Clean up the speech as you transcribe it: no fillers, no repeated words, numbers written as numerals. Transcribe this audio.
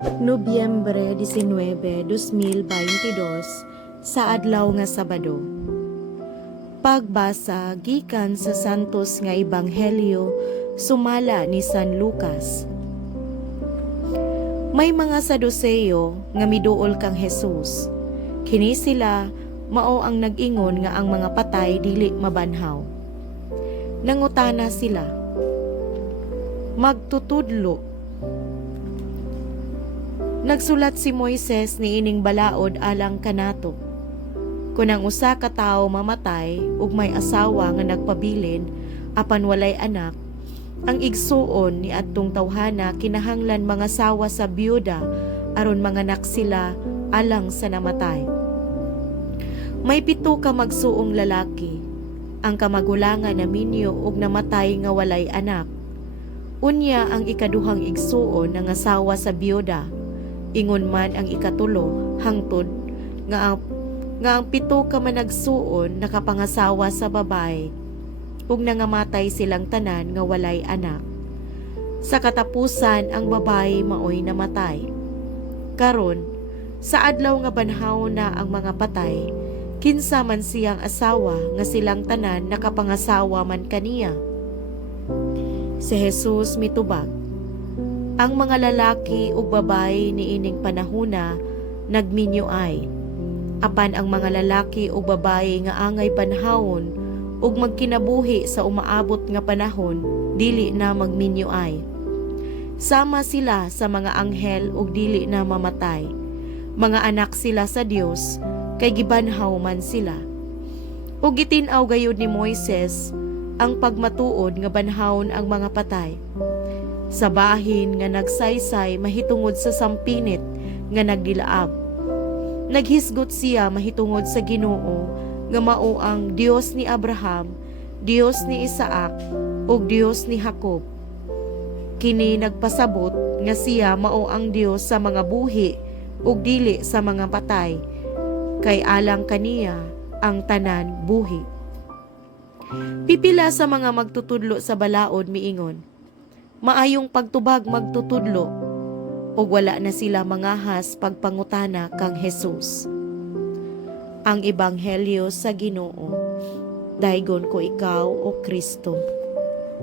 Nobyembre 19, 2022 sa adlaw nga Sabado. Pagbasa gikan sa santos nga ebanghelyo sumala ni San Lucas. May mga Saduceo nga miduol kang Jesus. Kini sila mao ang nag-ingon nga ang mga patay dili mabanhaw. Nangutana sila, magtutudlo. Nagsulat si Moises ni ining balaod alang kanato. Kung ang usa ka tawo mamatay ug may asawa nga nagpabilin apan walay anak, ang igsuon ni adtong tawhana kinahanglan mga sawa sa byuda aron manganak sila alang sa namatay. May 7 ka magsuong lalaki. Ang kamagulangan naminyo ug namatay nga walay anak. Unya ang ikaduhang igsuon nga asawa sa byuda. Ingon man ang ikatulo hangtod nga ang 7 ka managsuon nakapangasawa sa babae ug nangamatay silang tanan nga walay anak. Sa katapusan ang babae maoy namatay. Karon sa adlaw nga banhaw na ang mga patay, kinsa man siyang asawa nga silang tanan nakapangasawa man kaniya. Si Jesus mitubag, ang mga lalaki ug babae niining panahona nagminyoay. Apan ang mga lalaki ug babae nga angay panahon ug magkinabuhi sa umaabot nga panahon dili na magminyoay. Sama sila sa mga anghel ug dili na mamatay. Mga anak sila sa Dios kay gibanhaw man sila. Ug gitin-aw gayud ni Moises ang pagmatuod nga banhawon ang mga patay. Sa bahin nga nagsaysay mahitungod sa sampinit nga nagdilaab. Naghisgot siya mahitungod sa Ginoo nga mao ang Dios ni Abraham, Dios ni Isaac, ug Dios ni Jacob. Kini nagpasabot nga siya mao ang Dios sa mga buhi ug dili sa mga patay, kay alang kaniya ang tanan buhi. Pipila sa mga magtutudlo sa balaod miingon, maayong pagtubag magtutudlo, ug wala na sila mangahas pagpangutana kang Jesus. Ang ebanghelyo sa Ginoo. Daygon ko ikaw, O Kristo.